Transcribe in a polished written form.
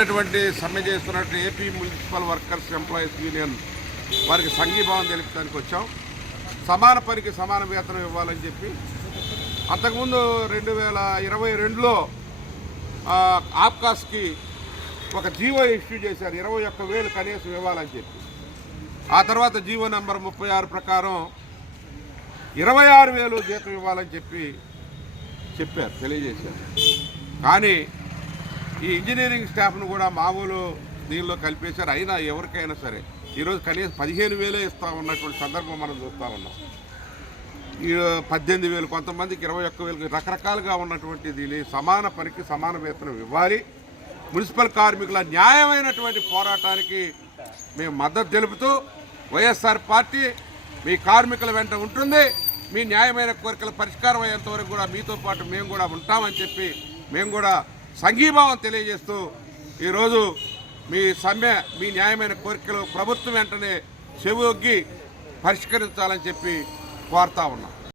సమ్మె చేస్తున్నట్టు AP municipal workers employees union వారికి సంఘీభావం తెలుపడానికి వచ్చాం. సమాన పనికి సమాన వేతనం ఇవ్వాలని చెప్పి అంతకుముందు 2022లో ఆప్కాస్కి ఒక జీవో ఇష్యూ చేశారు. 21,000 కనీసం ఇవ్వాలని చెప్పి. ఆ తర్వాత జీవో నెంబర్ 36 ప్రకారం 26,000 జీతం ఇవ్వాలని చెప్పారు, తెలియజేశారు. కానీ ఈ ఇంజనీరింగ్ స్టాఫ్ను కూడా మామూలు దీనిలో కలిపేశారు. అయినా ఎవరికైనా సరే ఈరోజు కనీసం 15,000 ఇస్తా ఉన్నటువంటి సందర్భం మనం చూస్తూ ఉన్నాం. ఈ 18,000, కొంతమందికి 21,000, రకరకాలుగా ఉన్నటువంటి దీని సమాన పనికి సమాన వేతనం ఇవ్వాలి. మున్సిపల్ కార్మికుల న్యాయమైనటువంటి పోరాటానికి మేము మద్దతు తెలుపుతూ వైఎస్ఆర్ పార్టీ మీ కార్మికుల వెంట ఉంటుంది. మీ న్యాయమైన కోరికల పరిష్కారం అయ్యేంత వరకు కూడా మీతో పాటు మేము కూడా ఉంటామని చెప్పి మేము కూడా సంఘీభావం తెలియజేస్తూ ఈరోజు మీ సమ్మె, మీ న్యాయమైన కోరికలు ప్రభుత్వం వెంటనే చెవియొగ్గి పరిష్కరించాలని చెప్పి కోరుతా ఉన్నాం.